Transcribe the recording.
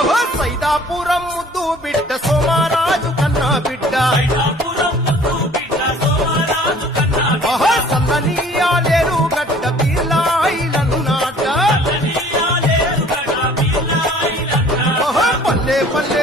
ఓహో సైదాపురం ముద్దు బిడ్డ సోమారాజు కన్నా బిడ్డ ఓహో సల్లనీయాలేరు గడ్డ పిల్లాయిలన్నాట ఓహో పల్లె పల్లె